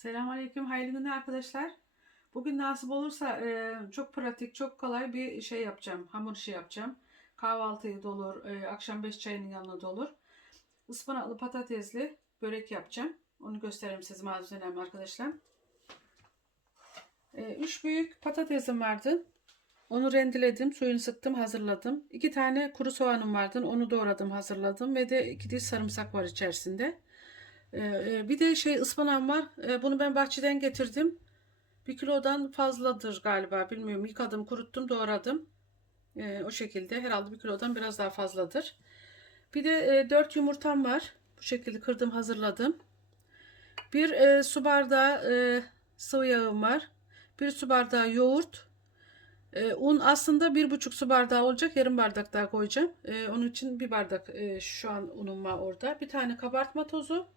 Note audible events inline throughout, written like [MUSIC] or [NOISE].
Selamünaleyküm, hayırlı günler arkadaşlar. Bugün nasip olursa e, çok pratik, çok kolay bir şey yapacağım. Hamur işi yapacağım. Kahvaltıya da olur, e, akşam 5 çayının yanına da olur. Ispanaklı patatesli börek yapacağım. Onu göstereyim size malzemelerim arkadaşlar. 3 büyük patatesim vardı. Onu rendeledim, suyunu sıktım, hazırladım. 2 tane kuru soğanım vardı. Onu doğradım, hazırladım ve de 2 diş sarımsak var içerisinde. Ee, bir de şey ıspanağım var. Ee, bunu ben bahçeden getirdim. Bir kilodan fazladır galiba. Bilmiyorum. Yıkadım, kuruttum, doğradım. Ee, o şekilde. Herhalde bir kilodan biraz daha fazladır. Bir de e, 4 yumurtam var. Bu şekilde kırdım, hazırladım. Bir e, su bardağı e, sıvı yağım var. Bir su bardağı yoğurt. E, un aslında bir buçuk su bardağı olacak. Yarım bardak daha koyacağım. E, onun için bir bardak e, şu an unum var orada. Bir tane kabartma tozu.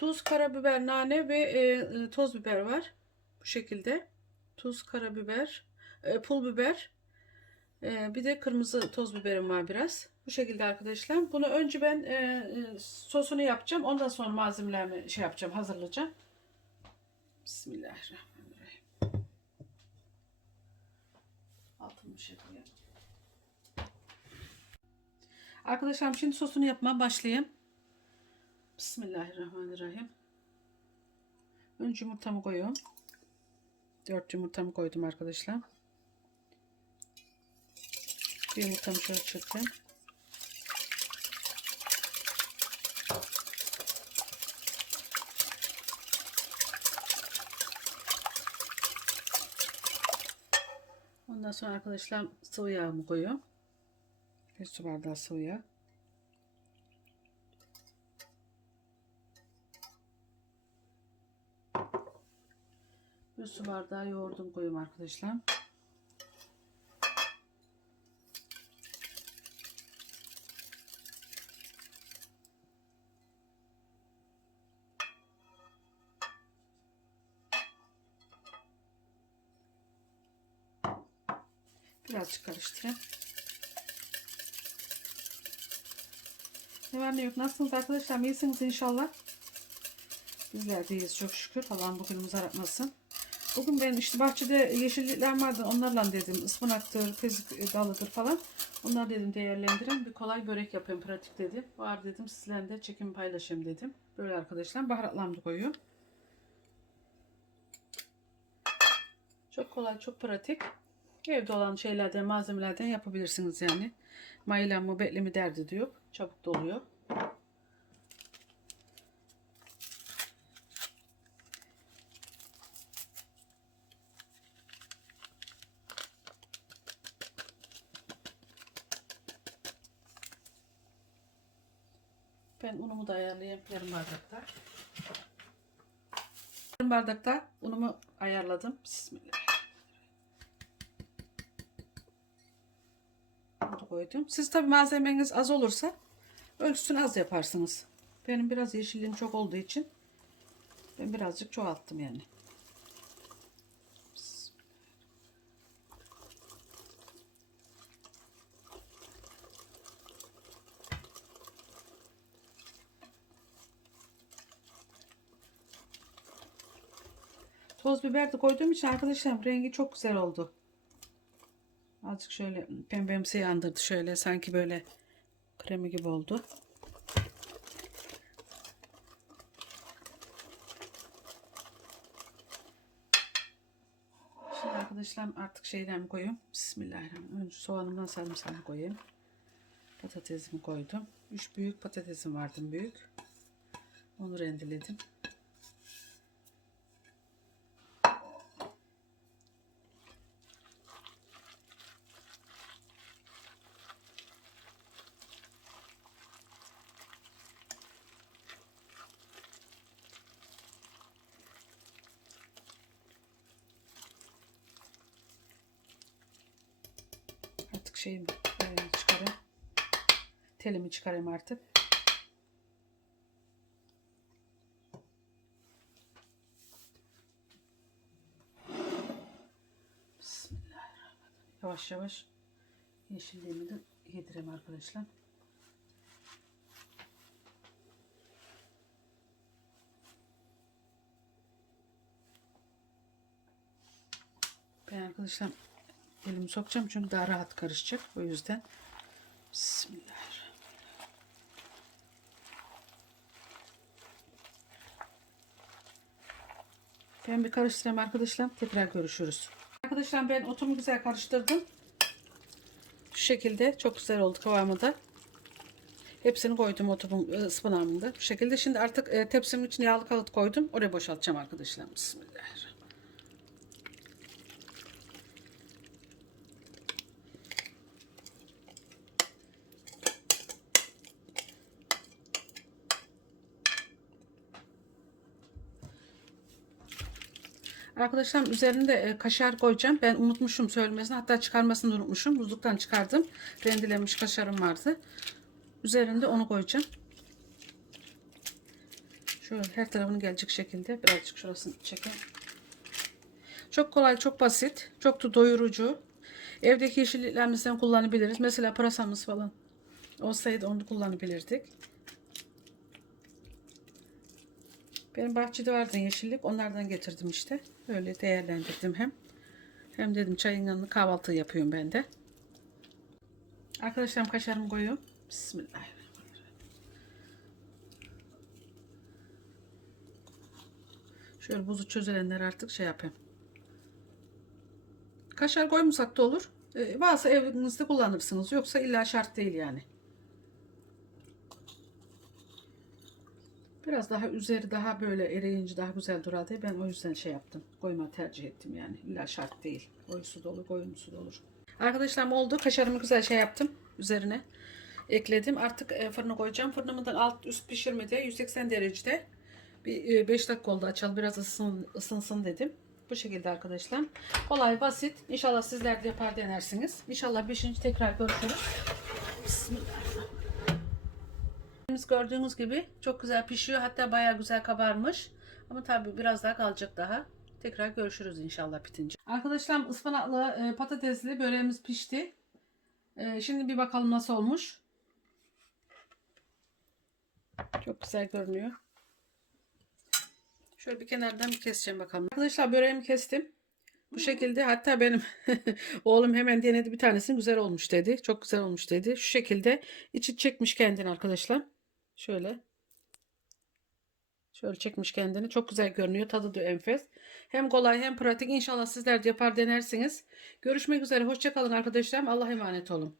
Tuz, karabiber, nane ve e, toz biber var. Bu şekilde. Tuz, karabiber, e, pul biber. E, bir de kırmızı toz biberim var biraz. Bu şekilde arkadaşlar. Bunu önce ben e, e, sosunu yapacağım. Ondan sonra malzemelerimi şey yapacağım, hazırlayacağım. Bismillahirrahmanirrahim. Altını şey koyayım. Arkadaşlar şimdi sosunu yapmaya başlayayım. Bismillahirrahmanirrahim. Önce yumurtamı koyuyorum. 4 yumurtamı koydum arkadaşlar. Bir yumurtamı şöyle çırpayım. Ondan sonra arkadaşlar sıvı yağımı koyuyorum. Bir su bardağı sıvı yağ. Bir su bardağı yoğurdum koyuyorum arkadaşlar. Birazcık karıştırayım. Ne var ne yok. Nasılsınız arkadaşlar? İyisiniz inşallah. Bizler de iyiyiz çok şükür. Allah'ım bugünümüzü aratmasın. Bugün ben işte bahçede yeşillikler vardı. Onlarla dedim ıspanaktır, tezik dalıdır falan. Onlar dedim değerlendirin. Bir kolay börek yapayım pratik dedim. Var dedim sizlerle de çekim paylaşayım dedim. Böyle arkadaşlar baharatlarımı koyuyorum. Çok kolay, çok pratik. Evde olan şeylerden, malzemelerden yapabilirsiniz yani. Mayılanma, bekleme derdi diyor. Çabuk doluyor. Ben unumu da ayarlayayım yarım bardakta. Yarım bardakta unumu ayarladım. Bismillah. Bunu koydum. Siz tabi malzemeniz az olursa ölçüsünü az yaparsınız. Benim biraz yeşilliğim çok olduğu için ben birazcık çoğalttım yani. Toz biber de koyduğum için arkadaşlar rengi çok güzel oldu. Azıcık şöyle pembemsi yandırdı şöyle sanki böyle kremi gibi oldu. Şimdi arkadaşlar artık şeyden koyayım. Bismillahirrahmanirrahim. Önce soğanımdan sarımsağımı koyayım. Patatesimi koydum. 3 büyük patatesim vardı büyük. Onu rendeledim. şeyimi e, çıkarayım. Telimi çıkarayım artık. Bismillahirrahmanirrahim. Yavaş yavaş yeşilliğimi de yedireyim arkadaşlar. Ben arkadaşlar elimi sokacağım çünkü daha rahat karışacak. O yüzden Bismillahirrahmanirrahim. Ben bir karıştırayım arkadaşlar. Tekrar görüşürüz. Arkadaşlar ben otumu güzel karıştırdım. Şu şekilde çok güzel oldu kıvamı da. Hepsini koydum otumun e, ıspanağımda. Bu şekilde şimdi artık e, tepsimin içine yağlı kağıt koydum. Oraya boşaltacağım arkadaşlar. Bismillahirrahmanirrahim. Arkadaşlar üzerinde e, kaşar koyacağım. Ben unutmuşum söylemesini. Hatta çıkarmasını unutmuşum. Buzluktan çıkardım. Rendelenmiş kaşarım vardı. Üzerinde onu koyacağım. Şöyle her tarafını gelecek şekilde. Birazcık şurasını çekeyim. Çok kolay, çok basit. Çok da doyurucu. Evdeki yeşilliklerimizden kullanabiliriz. Mesela pırasamız falan olsaydı onu kullanabilirdik. Benim bahçede vardı yeşillik. Onlardan getirdim işte. Öyle değerlendirdim hem. Hem dedim çayın yanına kahvaltı yapıyorum ben de. Arkadaşlarım kaşarımı koyuyorum. Bismillahirrahmanirrahim. Şöyle buzu çözülenler artık şey yapayım. Kaşar koymasak da olur. Ee, varsa evinizde kullanırsınız. Yoksa illa şart değil yani. Biraz daha üzeri daha böyle eriyince daha güzel durar diye ben o yüzden şey yaptım. Koyma tercih ettim yani. İlla şart değil. Koyusu dolu, koyumsu da olur. Arkadaşlarım oldu. Kaşarımı güzel şey yaptım. Üzerine ekledim. Artık e, fırına koyacağım. Fırınımdan alt üst pişirmede 180 derecede. Bir 5 dakika oldu açalım. Biraz ısın, ısınsın dedim. Bu şekilde arkadaşlar. Kolay basit. İnşallah sizler de yapar denersiniz. İnşallah 5. tekrar görüşürüz. Bismillah. Biz Gördüğünüz gibi çok güzel pişiyor. Hatta bayağı güzel kabarmış. Ama tabii biraz daha kalacak daha. Tekrar görüşürüz inşallah bitince. Arkadaşlar ıspanaklı e, patatesli böreğimiz pişti. E, şimdi bir bakalım nasıl olmuş. Çok güzel görünüyor. Şöyle bir kenardan bir keseceğim bakalım. Arkadaşlar böreğimi kestim. Bu şekilde hatta benim [LAUGHS] oğlum hemen denedi bir tanesini güzel olmuş dedi. Çok güzel olmuş dedi. Şu şekilde içi çekmiş kendini arkadaşlar. Şöyle. Şöyle çekmiş kendini. Çok güzel görünüyor. Tadı da enfes. Hem kolay hem pratik. İnşallah sizler de yapar denersiniz. Görüşmek üzere. Hoşçakalın arkadaşlarım. Allah'a emanet olun.